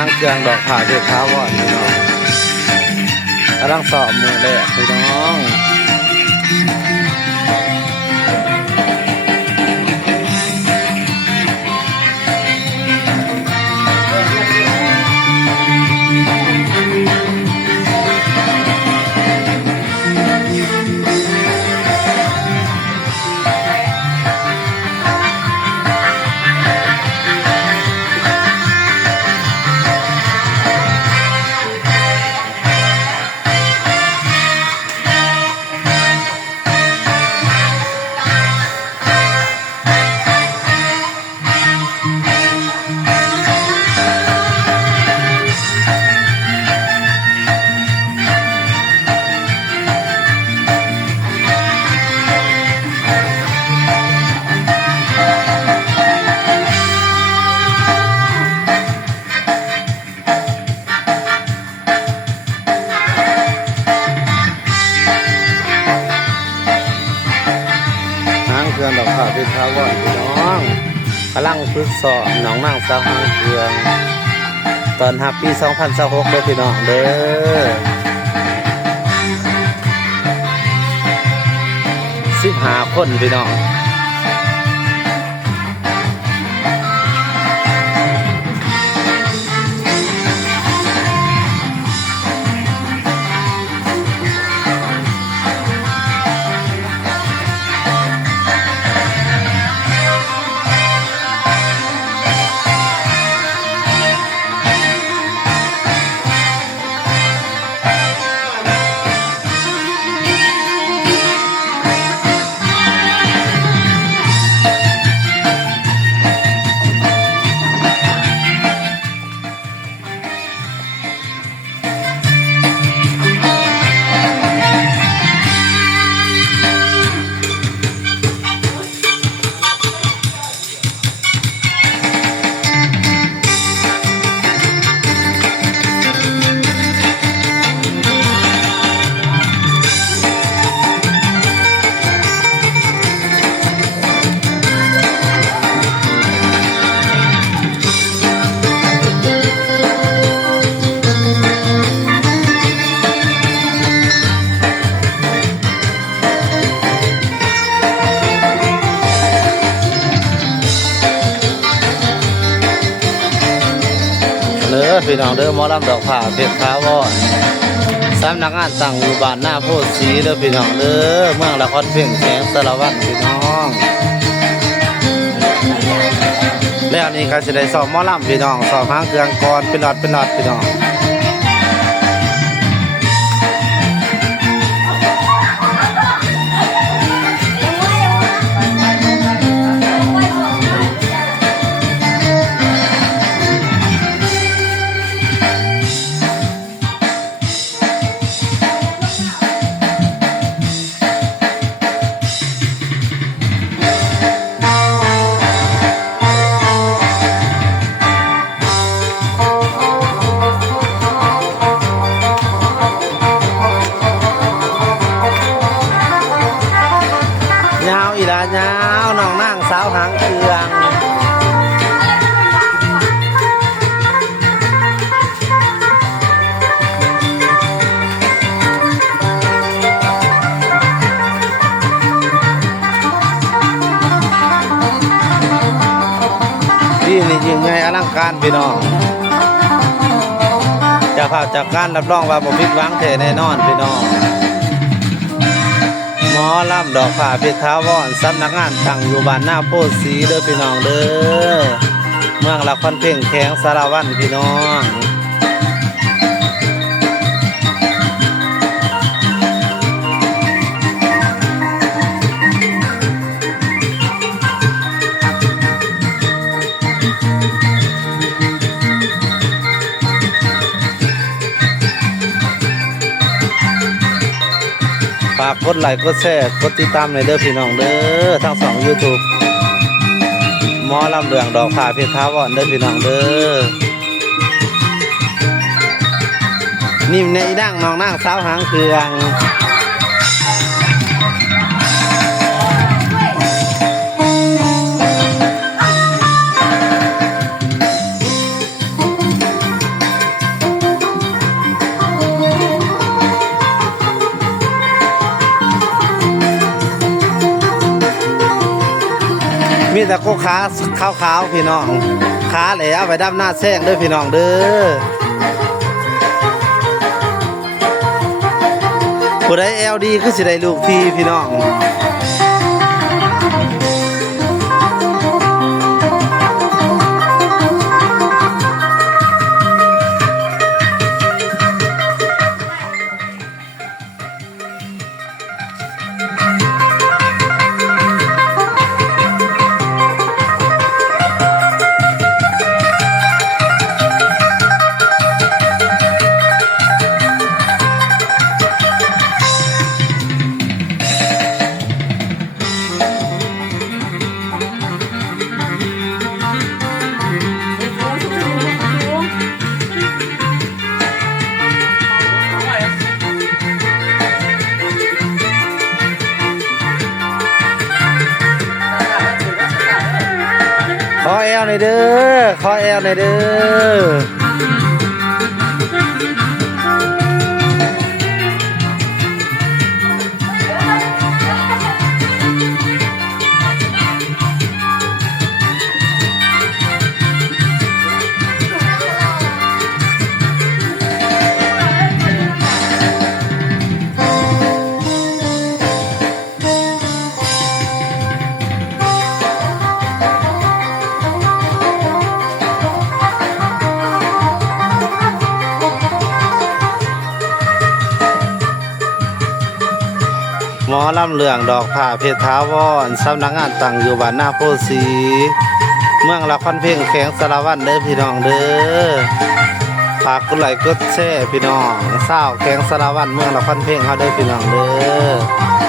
างเครื่องดอกผ่าเดือดเท้าวอนพี่น้องกำลังสอบมือแรกพี่น้องเครื่องดอกผ่าเดือดเท้าวอนพี่น้องกำลังฝึกสอบหนองนางสาวหางเครื่องตอนฮับปี2026เลยพี่น้องเด้อ15 คนพี่น้องพี่น้องเด้อหมอลำดอกผ่าเพชรท้าวอนสำนักงานตั้งอยู่บ้านหน้าโพธิ์ศรีเด้อพี่น้องเด้อเมืองละครเพ่งแสงสารวัตรพี่น้องแล้วนี่ก็จะได้สอบหมอลำพี่น้องสอบหางเครื่องก่อนเป็นน็อตพี่น้องยาวอีลายาวน้องนั่งสาวหางเครื่องที่นี่ยิ่งใหญ่อลังการพี่น้องจะพาจากการรับรองว่าบ่ผิดหวังแท้แน่นอนพี่น้องหมอลำดอกผ่าเพชรท้าวอนสำนักงานตั้งอยู่บ้านหน้าโพธิ์ศรีเด้อพี่น้องเด้อเมืองละครเพ่งแข็งสารวัตรพี่น้องฝากกดไลค์กดแชร์กดติดตามในเด้อพี่น้องเด้อทั้ง2 YouTube หมอลำเรื่องดอกผ่าเพชรท้าวอนเด้อพี่น้องเด้อนิ่มในอีดังน้องนางสาวหางเครื่อง น แต่ก็ขาขาวๆพี่น้องขาแหล่เอาไปดำหน้าแซงเด้อพี่น้องเด้อผู้ใดแอลดีคือสิได้ลูกพี่พี่น้องขอแอลหน่อยเด้อขอแอลหน่อยเด้อหมอลำเหลืองดอกผ้าเพชรท้าวรสำนักงานตั้งอยู่บ้านนาโพสีเมืองละครเพ่งแข้งสารวัตรเด้อพี่น้องเด้อฝากกดไลค์กดแชร์พี่น้องสาวแข้งสารวัตรเมืองละครเพ่งเฮาเด้อพี่น้องเด้อ